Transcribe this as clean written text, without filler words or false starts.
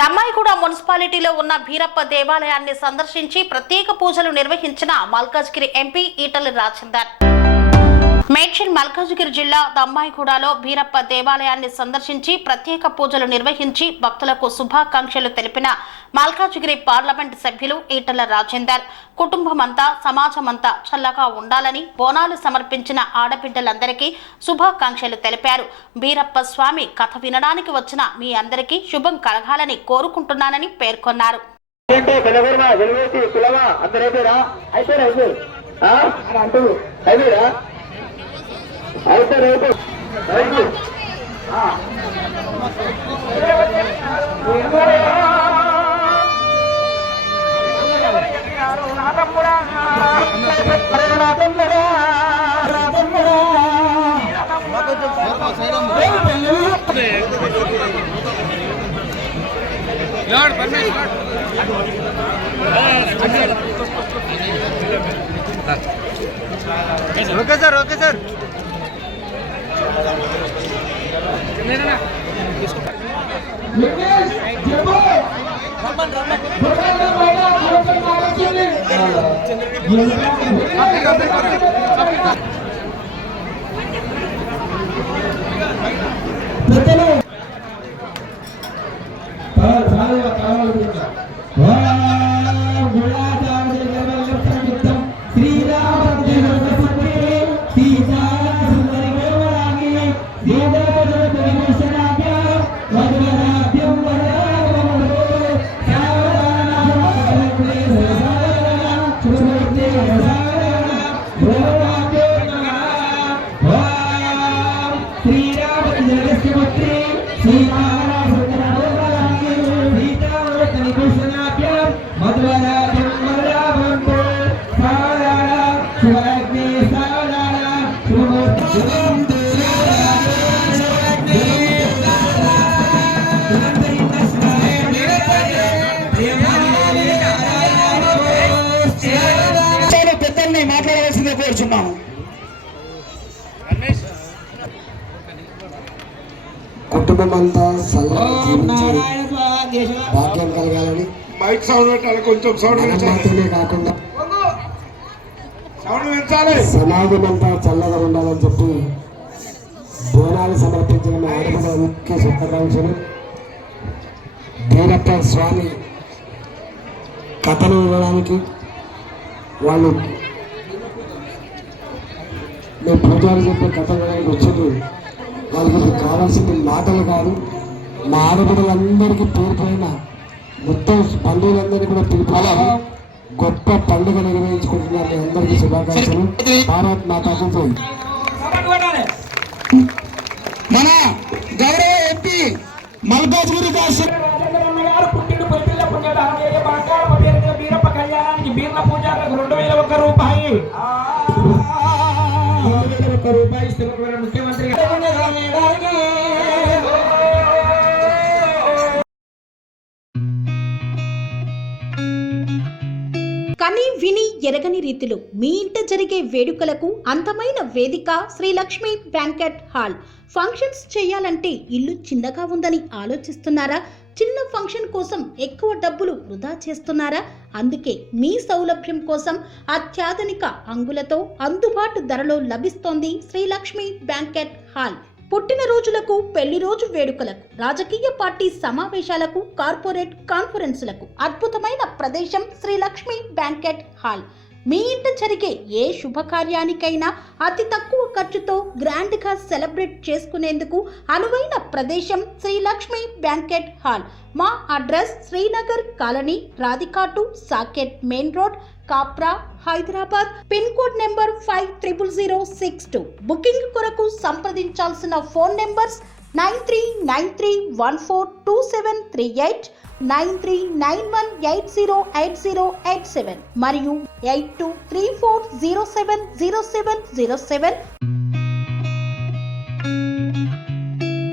దమ్మాయిగూడ మున్సిపాలిటీలో ఉన్న భీరప్ప దేవాలయాన్ని సందర్శించి ప్రత్యేక పూజలు నిర్వహించిన మల్కాజ్గిరి ఎంపీ ఈటల రాజేందర్. మేడ్చల్ మల్కాజ్గిరి జిల్లా దమ్మాయిగూడలో భీరప్ప దేవాలయాన్ని సందర్శించి ప్రత్యేక పూజలు నిర్వహించి భక్తులకు శుభాకాంక్షలు తెలిపిన మల్కాజ్గిరి పార్లమెంట్ సభ్యులు ఈటల రాజేందర్. కుటుంబమంతా సమాజమంతా చల్లగా ఉండాలని బోనాలు సమర్పించిన ఆడబిడ్డలందరికీ శుభాకాంక్షలు తెలిపారు. భీరప్ప స్వామి కథ వినడానికి వచ్చిన మీ అందరికీ శుభం కలగాలని కోరుకుంటున్నానని పేర్కొన్నారు. అయితే రేపు ఓకే సార్ ఓకే సార్ మాట్లాడవలసిందే కోరుచున్నాము. కుటుంబం అంతా భాగ్యం కలగాలని మైక్ సౌండ్ పెట్టాలి, కొంచెం సౌండ్ మాత్రమే కాకుండా సౌండ్ పెంచాలి. సమాజం అంతా చల్లగా ఉండాలని చెప్పి బోనాలు సమర్పించిన మా ఆడపిల్ల ముఖ్య శుభాకాంక్షలు. భీరప్ప స్వామి కథలు వినడానికి వాళ్ళు మేము పూజారి చెప్పే కథలు వినడానికి వచ్చింది. వాళ్ళకి కావాల్సింది మాటలు కాదు, మా ఆడపిల్లలందరికీ పేరుపైన మొత్తం బంధువులందరినీ కూడా పిలిపించి గొప్ప పండుగ నిర్వహించుకుంటున్నారు. మీ అందరికీ శుభాకాంక్షలు. భారత్ మాతాకు జై. మన గౌరవ ఎంపీ మల్కాజ్గిరి భీరప్ప కళ్యాణానికి బీర్ల పూజారులకు 2001 రూపాయి ముఖ్యమంత్రి కని విని ఎరగని రీతిలో మీ ఇంట జరిగే వేడుకలకు అందమైన వేదిక Shri Lakshmi banquet hall. Functions చేయాలంటే ఇల్లు చిన్నగా ఉందని ఆలోచిస్తున్నారా? చిన్న ఫంక్షన్ కోసం ఎక్కువ డబ్బులు వృధా చేస్తున్నారా? అందుకే మీ సౌలభ్యం కోసం అత్యాధునిక అంగులతో అందుబాటు ధరలో లభిస్తోంది శ్రీ లక్ష్మీ బ్యాంకెట్ హాల్. పుట్టినరోజులకు, పెళ్లి రోజు వేడుకలకు, రాజకీయ పార్టీ సమావేశాలకు, కార్పొరేట్ కాన్ఫరెన్సులకు అద్భుతమైన ప్రదేశం శ్రీ లక్ష్మీ బ్యాంకెట్ హాల్. మీ ఇంట జరిగే ఏ శుభకార్యానికైనా అతి తక్కువ ఖర్చుతో గ్రాండ్ గా సెలబ్రేట్ చేసుకునేందుకు అనువైన ప్రదేశం శ్రీ లక్ష్మీ బ్యాంకెట్ హాల్. మా అడ్రస్ శ్రీనగర్ కాలనీ, రాధికాటు, Saket main road, Kapra, Hyderabad. Pin code number 500062. Booking కొరకు సంప్రదించాల్సిన ఫోన్ నెంబర్స్ 9393142738, 9391808087 మరియు 8234070707.